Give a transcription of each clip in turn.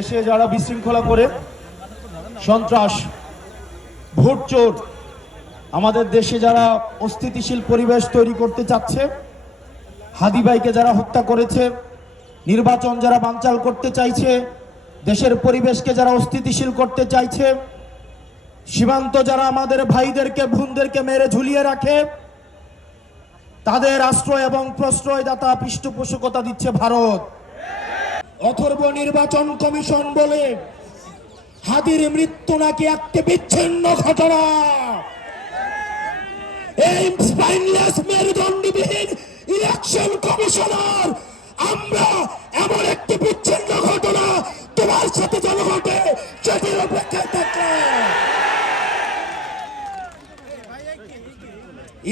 দেশে যারা বিশৃঙ্খলা করে সন্ত্রাস ভোট চোর আমাদের দেশে যারা অস্থিতিশীল পরিবেশ তৈরি করতে চাচ্ছে, হাদি ভাইকে যারা হত্যা করেছে, নির্বাচন যারা বানচাল করতে চাইছে, দেশের পরিবেশকে যারা অস্থিতিশীল করতে চাইছে, সীমান্ত যারা আমাদের ভাইদেরকে বোনদেরকে মেরে ঝুলিয়ে রাখে, তাদের আশ্রয় এবং প্রশ্রয়দাতা পৃষ্ঠপোষকতা দিচ্ছে ভারত। অথর্ব নির্বাচন কমিশন বলে হাদির মৃত্যু নাকি একটি বিচ্ছিন্ন ঘটনা। এই স্পাইনলেস মেরুদণ্ডবিহীন ইলেকশন কমিশনার, আমরা এমন একটি বিচ্ছিন্ন ঘটনা তোমার সাথে যেন ঘটে সেটির অপেক্ষায় থাকলাম।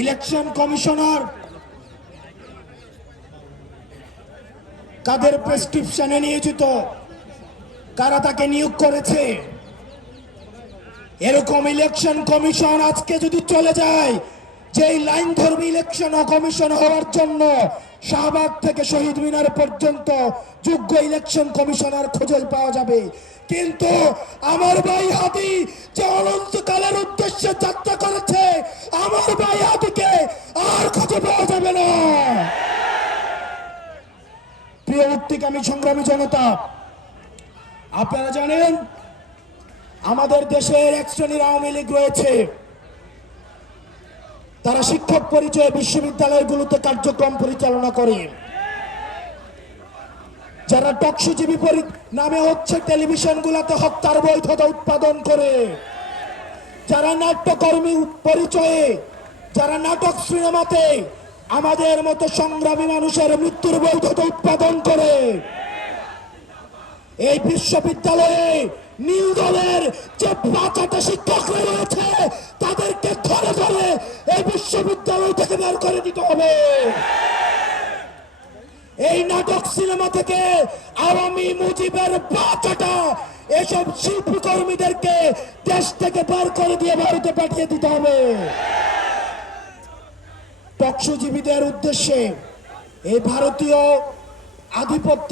ইলেকশন কমিশনার কাদের প্রেসক্রিপশনে নিয়োজিত, কারা তাকে নিয়োগ করেছে? এরকম ইলেকশন কমিশন আজকে যদি চলে যায়, যে লাইন ধর্মী ইলেকশন কমিশন হওয়ার জন্য শাহবাগ থেকে শহীদ মিনার পর্যন্ত যোগ্য ইলেকশন কমিশনার খুঁজে পাওয়া যাবে, কিন্তু আমার ভাই হাদি যে অনন্তকালের উদ্দেশ্যে যাত্রা করেছে, আমার ভাই হাদিকে আর খুঁজে পাওয়া যাবে না। প্রিয় মুক্তিকামী সংগ্রামী জনতা, আপনারা জানেন আমাদের দেশের এক শ্রেণীর আওয়ামী লীগ রয়েছে, তারা শিক্ষক পরিচয়ে বিশ্ববিদ্যালয়গুলোতে কার্যক্রম পরিচালনা করে, যারা টকশোজীবী নামে হচ্ছে টেলিভিশনগুলোতে হত্যার বৈধতা উৎপাদন করে, যারা নাট্যকর্মী পরিচয়ে, যারা নাটক সিনেমাতে আমাদের মতো সংগ্রামী মানুষের মৃত্যুর বৈধতা উৎপাদন করে, এই বিশ্ববিদ্যালয়ে নিউ দলের যে বাঁচাতে শিক্ষকরা রয়েছে তাদেরকে ধরে ধরে এই বিশ্ববিদ্যালয় থেকে বের করে দিতে হবে। এই নাটক সিনেমা থেকে আওয়ামী মুজিবের বাঁচাটা এসব শিল্পী কর্মীদেরকে দেশ থেকে বের করে দিয়ে ভারতে পাঠিয়ে দিতে হবে। টকশোজীবীদের উদ্দেশ্যে এই ভারতীয় আধিপত্য